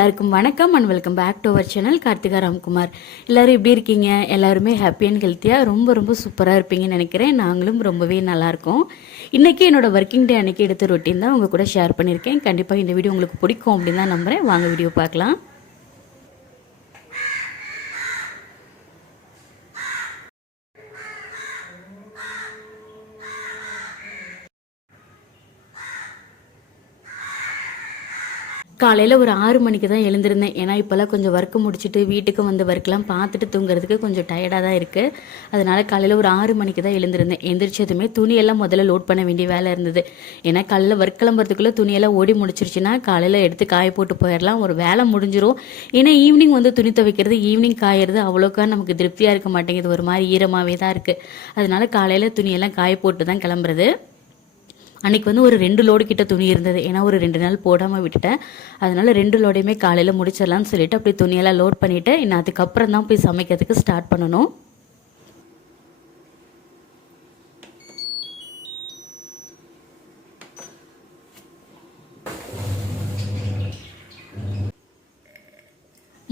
எல்லாருக்கும் வணக்கம் and welcome back to our channel Karthika Ramkumar. எல்லாரும் எப்படி இருக்கீங்க? எல்லாருமே ஹாப்பி அண்ட் ஹெல்த்தியாக ரொம்ப ரொம்ப சூப்பராக இருப்பீங்கன்னு நினைக்கிறேன். நாங்களும் ரொம்பவே நல்லாயிருக்கோம் இன்றைக்கி என்னோட ஒர்க்கிங் டே அன்னைக்கு எடுத்த ரொட்டீன் தான் உங்கள் கூட ஷேர் பண்ணியிருக்கேன். கண்டிப்பாக இந்த வீடியோ உங்களுக்கு பிடிக்கும் அப்படின்னு தான் நம்புகிறேன் வாங்க வீடியோ பார்க்கலாம். காலையில் ஒரு ஆறு மணிக்கு தான் எழுந்திருந்தேன். ஏன்னா இப்போல்லாம் கொஞ்சம் ஒர்க்கு முடிச்சுட்டு வீட்டுக்கு வந்து ஒர்க்லாம் பார்த்துட்டு தூங்குறதுக்கு கொஞ்சம் டயர்டாக தான் இருக்குது அதனால் காலையில் ஒரு ஆறு மணிக்கு தான் எழுந்திருந்தேன். எந்திரிச்சதுமே துணியெல்லாம் முதல்ல லோட் பண்ண வேண்டிய வேலை இருந்தது. ஏன்னா காலையில் ஒர்க் கிளம்புறதுக்குள்ளே துணியெல்லாம் ஓடி முடிச்சிருச்சுன்னா காலையில் எடுத்து காய போட்டு போயிடலாம் ஒரு வேலை முடிஞ்சிரும். ஏன்னா ஈவினிங் வந்து துணி துவைக்கிறது ஈவினிங் காயறது அவ்வளோக்கா நமக்கு திருப்தியாக இருக்க மாட்டேங்குது. ஒரு மாதிரி ஈரமாகவே தான் இருக்குது அதனால காலையில் துணியெல்லாம் காய போட்டு தான் கிளம்புறது. அன்றைக்கி வந்து ஒரு ரெண்டு லோடு கிட்ட துணி இருந்தது. ஏன்னா ஒரு ரெண்டு நாள் போடாமல் விட்டுட்டேன். அதனால் ரெண்டு லோடையுமே காலையில் முடிச்சிடலான்னு சொல்லிட்டு அப்படி துணியெல்லாம் லோட் பண்ணிவிட்டு இன்னும் அதுக்கப்புறம் தான் போய் சமைக்கிறதுக்கு ஸ்டார்ட் பண்ணணும்.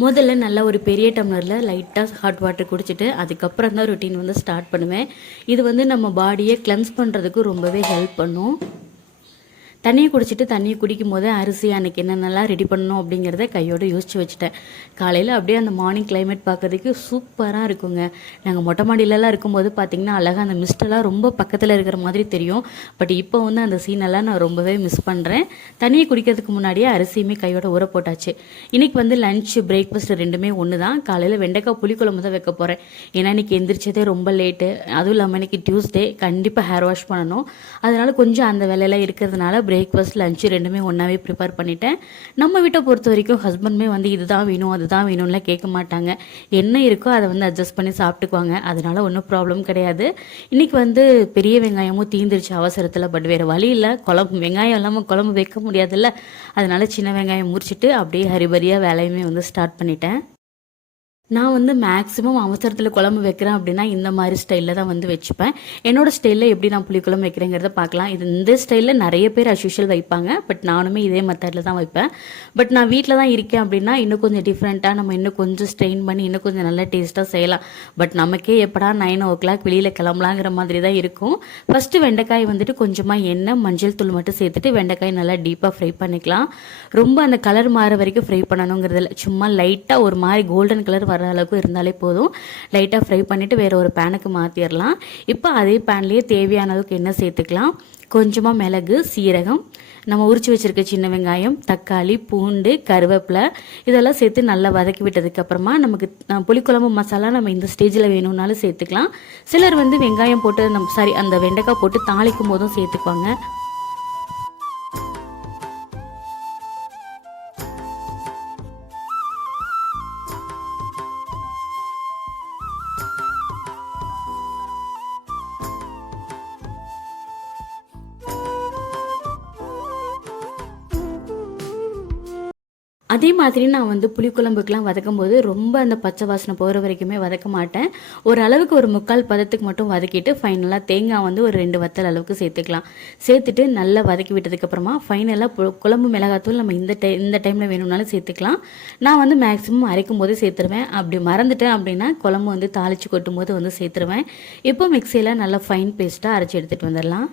முதல்ல நல்லா ஒரு பெரிய டம்ளரில் லைட்டாக ஹாட் வாட்டர் குடிச்சிட்டு அதுக்கப்புறம் தான் ரொட்டீன் வந்து ஸ்டார்ட் பண்ணுவேன். இது வந்து நம்ம பாடியை கிளென்ஸ் பண்ணுறதுக்கு ரொம்பவே ஹெல்ப் பண்ணும். தண்ணியை குடிச்சிட்டு தண்ணியை குடிக்கும் போது அரிசி அன்னைக்கு என்னென்னலாம் ரெடி பண்ணணும் அப்படிங்கிறத கையோடு யோசித்து வச்சுட்டேன். காலையில் அப்படியே அந்த மார்னிங் கிளைமேட் பார்க்கறதுக்கு சூப்பராக இருக்குங்க. நாங்கள் மொட்டை மாடியிலலாம் இருக்கும்போது பார்த்திங்கன்னா அழகாக அந்த மிஸ்டெல்லாம் ரொம்ப பக்கத்தில் இருக்கிற மாதிரி தெரியும். பட் இப்போ வந்து அந்த சீனெல்லாம் நான் ரொம்பவே மிஸ் பண்ணுறேன் தண்ணியை குடிக்கிறதுக்கு முன்னாடியே அரிசியுமே கையோட ஊற போட்டாச்சு. இன்றைக்கி வந்து லஞ்ச் பிரேக்ஃபாஸ்ட் ரெண்டுமே ஒன்று தான் காலையில் வெண்டைக்காய் புளிக்குழம்பு தான் வைக்க போகிறேன் ஏன்னா இன்றைக்கி எந்திரிச்சதே ரொம்ப லேட்டு அதுவும் இல்லாமல் இன்றைக்கி டியூஸ்டே கண்டிப்பாக ஹேர் வாஷ் பண்ணணும். அதனால் கொஞ்சம் அந்த வேலையெல்லாம் இருக்கிறதுனால பிரேக்ஃபாஸ்ட் லஞ்சு ரெண்டுமே ஒன்றாவே ப்ரிப்பேர் பண்ணிட்டேன். நம்ம வீட்டை பொறுத்த வரைக்கும் ஹஸ்பண்டுமே வந்து இதுதான் வேணும் அதுதான் வேணும்லாம் கேட்க மாட்டாங்க. என்ன இருக்கோ அதை வந்து அட்ஜஸ்ட் பண்ணி சாப்பிட்டுக்குவாங்க. அதனால ஒன்றும் ப்ராப்ளம் கிடையாது. இன்னைக்கு வந்து பெரிய வெங்காயமும் தீந்துருச்சு அவசரத்தில் பட் வேறு வழி இல்லை. குழம்பு வெங்காயம் இல்லாமல் குழம்பு வைக்க முடியாதுல்ல. அதனால சின்ன வெங்காயம் முறிச்சிட்டு அப்படியே ஹரிபரியாக வேலையுமே வந்து ஸ்டார்ட் பண்ணிட்டேன். நான் வந்து மேக்ஸிமம் அவசரத்தில் குழம்பு வைக்கிறேன் அப்படின்னா இந்த மாதிரி ஸ்டைலில் தான் வந்து வச்சுப்பேன். என்னோட ஸ்டைலில் எப்படி நான் புளிக்குழம்பு வைக்கிறேங்கிறத பார்க்கலாம். இது இந்த ஸ்டைலில் நிறைய பேர் அஸ்யூஷுவல் வைப்பாங்க. பட் நானுமே இதே மெத்தடில் தான் வைப்பேன். பட் நான் வீட்டில் தான் இருக்கேன் அப்படின்னா இன்னும் கொஞ்சம் டிஃப்ரெண்ட்டாக நம்ம இன்னும் கொஞ்சம் ஸ்ட்ரெயின் பண்ணி இன்னும் கொஞ்சம் நல்லா டேஸ்ட்டாக செய்யலாம். பட் நமக்கே எப்படா நைன் ஓ கிளாக் வெளியில் கிளம்பலாங்கிற மாதிரி தான் இருக்கும். ஃபஸ்ட்டு வெண்டைக்காய் வந்துட்டு கொஞ்சமாக எண்ணெய் மஞ்சள் தூள் மட்டும் சேர்த்துட்டு வெண்டைக்காய் நல்லா டீப்பாக ஃப்ரை பண்ணிக்கலாம். ரொம்ப அந்த கலர் மாற வரைக்கும் ஃப்ரை பண்ணணுங்கிறதுல சும்மா லைட்டாக ஒரு மாதிரி கோல்டன் கலர் வர அளவுக்கு இருந்தாலே போதும். லைட்டாக ஃப்ரை பண்ணிவிட்டு வேறு ஒரு பேனுக்கு மாற்றிடலாம் இப்போ அதே பேன்லேயே தேவையான அளவுக்கு எண்ணெய் சேர்த்துக்கலாம். கொஞ்சமாக மிளகு சீரகம். நம்ம உரிச்சு வச்சுருக்க சின்ன வெங்காயம் தக்காளி பூண்டு கருவேப்பிலை இதெல்லாம் சேர்த்து நல்லா வதக்கி விட்டதுக்கப்புறமா நமக்கு புளிக்குழம்பு மசாலா நம்ம இந்த ஸ்டேஜில் வேணும்னாலும் சேர்த்துக்கலாம். சிலர் வந்து வெங்காயம் போட்டு நம்ம சாரி அந்த வெண்டைக்காய் போட்டு தாளிக்கும் போதும் சேர்த்துக்குவாங்க. அதே மாதிரி நான் வந்து புளிக்குழம்புக்கெலாம் வதக்கும் போது ரொம்ப அந்த பச்சை வாசனை போகிற வரைக்குமே வதக்க மாட்டேன். ஓரளவுக்கு ஒரு முக்கால் பதத்துக்கு மட்டும் வதக்கிட்டு ஃபைனலாக தேங்காய் வந்து ஒரு ரெண்டு வத்தல் அளவுக்கு சேர்த்துக்கலாம். சேர்த்துட்டு நல்லா வதக்கி விட்டதுக்கப்புறமா ஃபைனலாக குழம்பு மிளகாத்தூள் நம்ம இந்த டை இந்த டைமில் வேணும்னாலும் சேர்த்துக்கலாம். நான் வந்து மேக்ஸிமம் அரைக்கும் போது சேர்த்துருவேன். அப்படி மறந்துட்டேன் அப்படின்னா குழம்பு வந்து தாளித்து கொட்டும் போது வந்து சேர்த்துருவேன். இப்போ மிக்சியில் நல்லா ஃபைன் பேஸ்ட்டாக அரைச்சி எடுத்துகிட்டு வந்துடலாம்.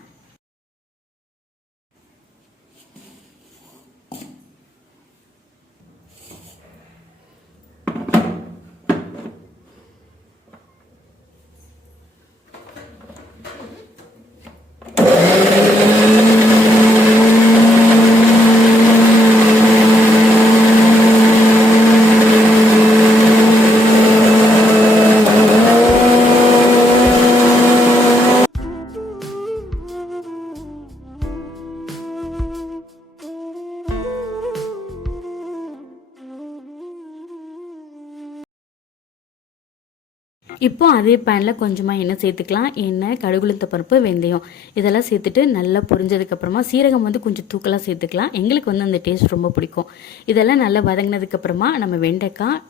இப்போ அதே பேனில் கொஞ்சமாக எண்ணெய் சேர்த்துக்கலாம். எண்ணெய் கடுகுளுத்த பருப்பு வெந்தயம். இதெல்லாம் சேர்த்துட்டு நல்லா பொரிஞ்சதுக்கப்புறமா சீரகம் வந்து கொஞ்சம் தூக்கலாக சேர்த்துக்கலாம். எங்களுக்கு வந்து அந்த டேஸ்ட் ரொம்ப பிடிக்கும். இதெல்லாம் நல்லா வதங்கினதுக்கப்புறமா நம்ம வெண்டைக்காய்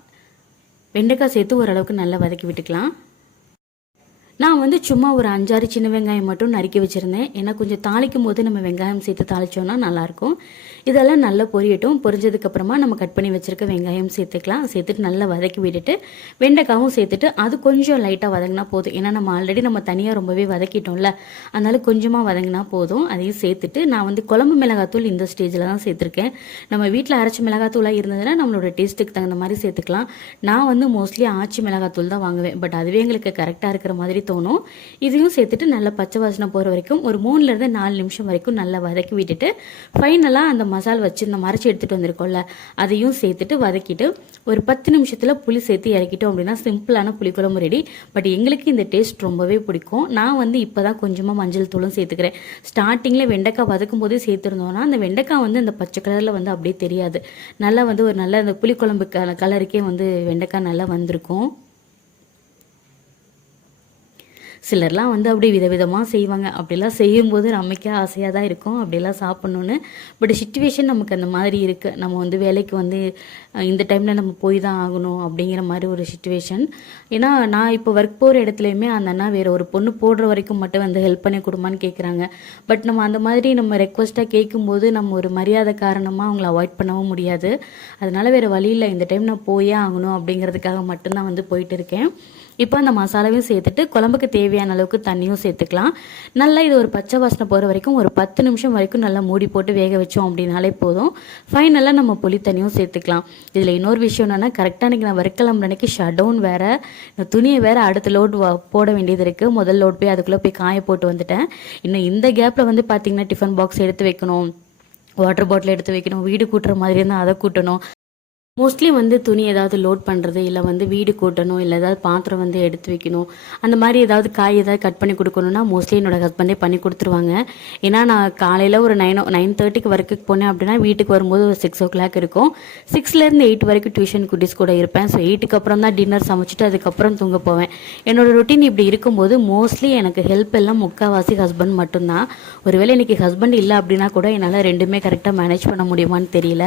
வெண்டைக்காய் சேர்த்து ஓரளவுக்கு நல்லா வதக்கி விட்டுக்கலாம். நான் வந்து சும்மா ஒரு அஞ்சாறு சின்ன வெங்காயம் மட்டும் நறுக்கி வச்சுருந்தேன். ஏன்னா கொஞ்சம் தாளிக்கும் போது நம்ம வெங்காயம் சேர்த்து தாளிச்சோன்னா நல்லாயிருக்கும். இதெல்லாம் நல்லா பொரியட்டும். பொரிஞ்சதுக்கப்புறமா நம்ம கட் பண்ணி வச்சுருக்க வெங்காயம் சேர்த்துக்கலாம். சேர்த்துட்டு நல்லா வதக்கி விட்டுட்டு வெண்டைக்காவும் சேர்த்துட்டு அது கொஞ்சம் லைட்டாக வதங்கினா போதும். ஏன்னா நம்ம ஆல்ரெடி நம்ம தனியாக ரொம்பவே வதக்கிட்டோம்ல. அதனால கொஞ்சமாக வதங்கினா போதும். அதையும் சேர்த்துட்டு நான் வந்து குழம்பு மிளகாத்தூள் இந்த ஸ்டேஜில் தான் சேர்த்துருக்கேன். நம்ம வீட்டில் அரைச்ச மிளகாத்தூளாக இருந்ததுன்னா நம்மளோட டேஸ்ட்டுக்கு தகுந்த மாதிரி சேர்த்துக்கலாம். நான் வந்து மோஸ்ட்லி ஆச்சி மிளகாத்தூள் தான் வாங்குவேன். பட் அதுவே எங்களுக்கு கரெக்டாக இருக்கிற மாதிரி தோணும். இதையும் சேர்த்துட்டு நல்லா பச்சை வாசனை போகிற வரைக்கும் ஒரு மூணுலேருந்து நாலு நிமிஷம் வரைக்கும் நல்லா வதக்கி விட்டுட்டு ஃபைனலாக அந்த மசால் வச்சு இந்த மறைச்சி எடுத்துகிட்டு வந்திருக்கோம்ல அதையும் சேர்த்துட்டு வதக்கிட்டு ஒரு பத்து நிமிஷத்தில் புளி சேர்த்து இறக்கிட்டோம் அப்படின்னா சிம்பிளான புளிக்குழம்பு ரெடி பட் எங்களுக்கு இந்த டேஸ்ட் ரொம்பவே பிடிக்கும். நான் வந்து இப்போ தான் கொஞ்சமாக மஞ்சள் தூளும் சேர்த்துக்கிறேன். ஸ்டார்டிங்கில் வெண்டைக்காய் வதக்கும் போதே சேர்த்துருந்தோம்னா அந்த வெண்டைக்காய் வந்து அந்த பச்சை கலரில் வந்து அப்படியே தெரியாது. நல்லா வந்து ஒரு நல்ல அந்த புளிக்குழம்பு கலருக்கே வந்து வெண்டைக்காய் நல்லா வந்திருக்கும். சிலர்லாம் வந்து அப்படி விதவிதமாக செய்வாங்க. அப்படிலாம் செய்யும்போது நமக்கே ஆசையாக தான் இருக்கும். அப்படிலாம் சாப்பிட்ணுன்னு பட் சுச்சுவேஷன் நமக்கு அந்த மாதிரி இருக்குது நம்ம வந்து வேலைக்கு வந்து இந்த டைமில் நம்ம போய் தான் ஆகணும் அப்படிங்கிற மாதிரி ஒரு சுச்சுவேஷன் ஏன்னா நான் இப்போ ஒர்க் போகிற இடத்துலையுமே அந்த அண்ணா வேறு ஒரு பொண்ணு போடுற வரைக்கும் மட்டும் வந்து ஹெல்ப் பண்ணி கொடுமான்னு கேட்குறாங்க பட் நம்ம அந்த மாதிரி நம்ம ரெக்வஸ்ட்டாக கேட்கும்போது நம்ம ஒரு மரியாதை காரணமாக அவங்கள அவாய்ட் பண்ணவும் முடியாது. அதனால் வேறு வழியில் இந்த டைம் நான் போயே ஆகணும் அப்படிங்கிறதுக்காக மட்டும்தான் வந்து போயிட்டு இருக்கேன். இப்போ அந்த மசாலாவையும் சேர்த்துட்டு குழம்புக்கு தேவை தேவையான அளவுக்கு தண்ணியும் சேர்த்துக்கலாம். நல்லா இது ஒரு பச்சை வாசனை போகிற வரைக்கும் ஒரு பத்து நிமிஷம் வரைக்கும் நல்லா மூடி போட்டு வேக வச்சோம் அப்படின்னாலே போதும். ஃபைனலாக நம்ம புளி தண்ணியும் சேர்த்துக்கலாம். இதில் இன்னொரு விஷயம் என்னென்னா கரெக்டாக அன்றைக்கி நான் வறுக்கிழம்பு அன்றைக்கி ஷட் டவுன் வேறு. துணியை வேறு அடுத்த லோட் போட வேண்டியது இருக்குது முதல் லோட் போய் அதுக்குள்ளே போய் காய போட்டு வந்துட்டேன். இன்னும் இந்த கேப்பில் வந்து பார்த்திங்கன்னா டிஃபன் பாக்ஸ் எடுத்து வைக்கணும். வாட்டர் பாட்டில் எடுத்து வைக்கணும். வீடு கூட்டுற மாதிரி இருந்தால் அதை கூட்டணும். மோஸ்ட்லி வந்து துணி ஏதாவது லோட் பண்ணுறது இல்லை வந்து வீடு கூட்டணும் இல்லை ஏதாவது பாத்திரம் வந்து எடுத்து வைக்கணும். அந்த மாதிரி ஏதாவது காய் ஏதாவது கட் பண்ணி கொடுக்கணும்னா மோஸ்ட்லி என்னோட ஹஸ்பண்டே பண்ணி கொடுத்துருவாங்க. ஏன்னா நான் காலையில் ஒரு நைன் நைன் தேர்ட்டிக்கு ஒர்க்குக்கு போனேன் அப்படின்னா வீட்டுக்கு வரும்போது ஒரு சிக்ஸ் ஓ கிளாக் இருக்கும் சிக்ஸ்லேருந்து எயிட் வரைக்கும் டியூஷன் குட்டிஸ் கூட இருப்பேன். ஸோ எயிட்டுக்கு அப்புறம் தான் டின்னர் சமைச்சிட்டு அதுக்கப்புறம் தூங்க போவேன். என்னோட ரொட்டீன் இப்படி இருக்கும்போது மோஸ்ட்லி எனக்கு ஹெல்ப் எல்லாம் முக்கால்வாசி ஹஸ்பண்ட் மட்டும்தான். ஒருவேளை இன்றைக்கி ஹஸ்பண்ட் இல்லை அப்படின்னா கூட என்னால் ரெண்டுமே கரெக்டாக மேனேஜ் பண்ண முடியுமான்னு தெரியல.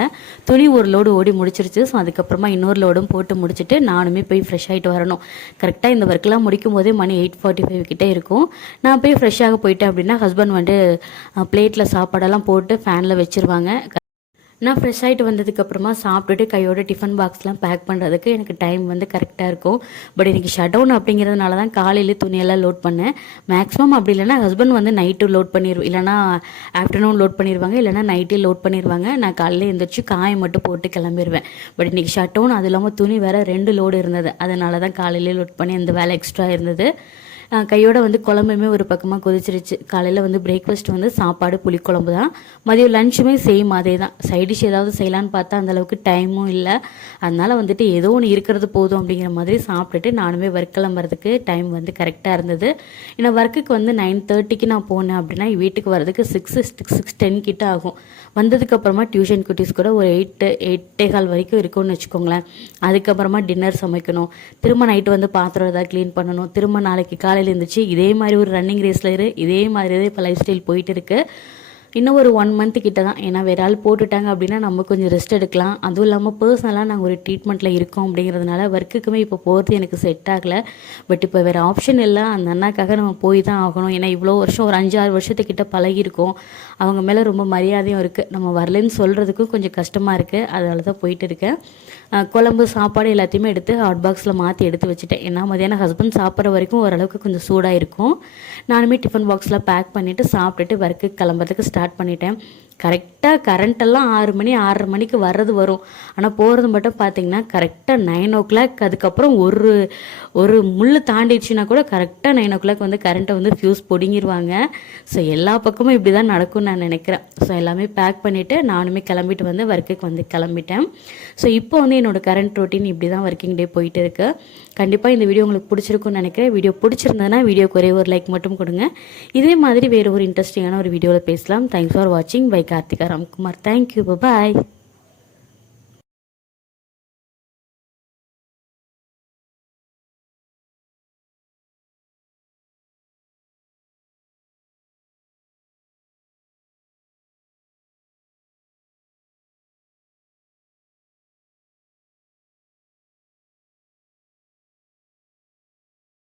துணி ஒரு லோடு ஓடி முடிச்சிருச்சு ஸோ அதுக்கப்புறமா இன்னொரு லோடும் போட்டு முடிச்சுட்டு நானுமே போய் ஃப்ரெஷ் ஆகிட்டு வரணும். கரெக்டாக இந்த ஒர்க்கெலாம் முடிக்கும் போதே மணி எயிட் ஃபார்ட்டி ஃபைவ் கிட்டே இருக்கும். நான் போய் ஃப்ரெஷ்ஷாக போயிட்டேன் அப்படின்னா ஹஸ்பண்ட் வந்து பிளேட்டில் சாப்பாடெல்லாம் போட்டு ஃபேனில் வச்சுருவாங்க. நான் ஃப்ரெஷ் ஆகிட்டு வந்ததுக்கப்புறமா சாப்பிட்டுட்டு கையோட டிஃபன் பாக்ஸ்லாம் பேக் பண்ணுறதுக்கு எனக்கு டைம் வந்து கரெக்டாக இருக்கும். பட் எனக்கு ஷட் டவுன் அப்படிங்கிறதுனால தான் காலையில் துணியெல்லாம் லோட் பண்ணேன். மேக்ஸிமம் அப்படி இல்லைனா ஹஸ்பண்ட் வந்து நைட்டு லோட் பண்ணிடுவோம் இல்லைனா ஆஃப்டர்நூன் லோட் பண்ணிடுவாங்க இல்லைனா நைட்டே லோட் பண்ணிடுவாங்க நான் காலையில் எழுந்திரிச்சு காயை மட்டும் போட்டு கிளம்பிடுவேன் பட் இன்றைக்கி ஷட் டவுன் அது இல்லாமல் துணி வேறு ரெண்டு லோடு இருந்தது. அதனால தான் காலையிலே லோட் பண்ணி அந்த வேலை எக்ஸ்ட்ரா இருந்தது. கையோட வந்து குழம்புமே ஒரு பக்கமாக கொதிச்சிருச்சு. காலையில் வந்து பிரேக்ஃபாஸ்ட் வந்து சாப்பாடு புளிக்குழம்பு தான். மதியம் லஞ்சுமே சேம் அதே தான் சைடிஷ் ஏதாவது செய்யலான்னு பார்த்தா அந்தளவுக்கு டைமும் இல்லை. அதனால் வந்துட்டு ஏதோ ஒன்று இருக்கிறது போதும் அப்படிங்கிற மாதிரி சாப்பிட்டுட்டு நானுமே ஒர்க் கிளம்புறதுக்கு டைம் வந்து கரெக்டாக இருந்தது. ஏன்னா ஒர்க்குக்கு வந்து நைன் தேர்ட்டிக்கு நான் போனேன் அப்படின்னா வீட்டுக்கு வரதுக்கு சிக்ஸ் சிக்ஸ் டென் கிட்ட ஆகும். வந்ததுக்கப்புறமா டியூஷன் குட்டீஸ் கூட ஒரு எயிட்டு எயிட்டே கால் வரைக்கும் இருக்கும்னு வச்சுக்கோங்களேன். அதுக்கப்புறமா டின்னர் சமைக்கணும். திரும்ப நைட்டு வந்து பாத்திரம் ஏதாவது க்ளீன் பண்ணணும். திரும்ப நாளைக்கு காலையில் இருந்துச்சு இதே மாதிரி ஒரு ரன்னிங் ரேஸில் இரு இதே மாதிரி இப்போ லைஃப் ஸ்டைல் போயிட்டு இருக்குது இன்னும் ஒரு ஒன் மந்த் கிட்ட தான். ஏன்னா வேறு ஆள் போட்டுட்டாங்க அப்படின்னா நம்ம கொஞ்சம் ரெஸ்ட் எடுக்கலாம். அதுவும் இல்லாமல் பர்சனலாக நாங்கள் ஒரு ட்ரீட்மெண்ட்டில் இருக்கோம் அப்படிங்கிறதுனால ஒர்க்குக்குமே இப்போ போகிறது எனக்கு செட் ஆகலை. பட் இப்போ வேறு ஆப்ஷன் இல்லை. அந்த அண்ணாக்காக நம்ம போய் தான் ஆகணும். ஏன்னா இவ்வளோ வருஷம் ஒரு அஞ்சு ஆறு வருஷத்துக்கிட்ட பழகிருக்கோம் அவங்க மேலே ரொம்ப மரியாதையும் இருக்குது நம்ம வரலன்னு சொல்கிறதுக்கும் கொஞ்சம் கஷ்டமாக இருக்குது அதனால தான் போயிட்டு இருக்கேன். குழம்பு சாப்பாடு எல்லாத்தையுமே எடுத்து ஹாட் பாக்ஸில் மாற்றி எடுத்து வச்சுட்டேன். ஏன்னா மதியானம் ஹஸ்பண்ட் சாப்பிட்ற வரைக்கும் ஓரளவுக்கு கொஞ்சம் சூடாக இருக்கும் நானுமே டிஃபன் பாக்ஸில் பேக் பண்ணிவிட்டு சாப்பிட்டுட்டு ஒர்க்கு கிளம்புறதுக்கு ஸ்டார்ட் பண்ணிட்டேன். கரெக்டாக கரண்ட்டெல்லாம் ஆறு மணி ஆறரை மணிக்கு வர்றது வரும். ஆனால் போகிறது மட்டும் பார்த்தீங்கன்னா கரெக்டாக நைன் ஓ கிளாக் அதுக்கப்புறம் ஒரு ஒரு முள் தாண்டிடுச்சுன்னா கூட கரெக்டாக நைன் ஓ கிளாக் வந்து கரண்ட்டை வந்து ஃபியூஸ் பொடிங்கிடுவாங்க ஸோ எல்லா பக்கமும் இப்படி தான் நடக்கும்னு நான் நினைக்கிறேன். ஸோ எல்லாமே பேக் பண்ணிவிட்டு நானுமே கிளம்பிட்டு வந்து ஒர்க்குக்கு வந்து கிளம்பிட்டேன். ஸோ இப்போ வந்து என்னோடய கரண்ட் ரொட்டீன் இப்படி தான் ஒர்க்கிங் டே போயிட்டு இருக்கு. கண்டிப்பாக இந்த வீடியோ உங்களுக்கு பிடிச்சிருக்குன்னு நினைக்கிறேன். வீடியோ பிடிச்சிருந்ததுன்னா வீடியோக்கு ஒரே ஒரு லைக் மட்டும் கொடுங்க. இதே மாதிரி வேறு ஒரு இன்ட்ரெஸ்டிங்கான ஒரு வீடியோவில் பேசலாம். தேங்க்ஸ் ஃபார் வாட்சிங் bye Karthika Ramkumar thank you bye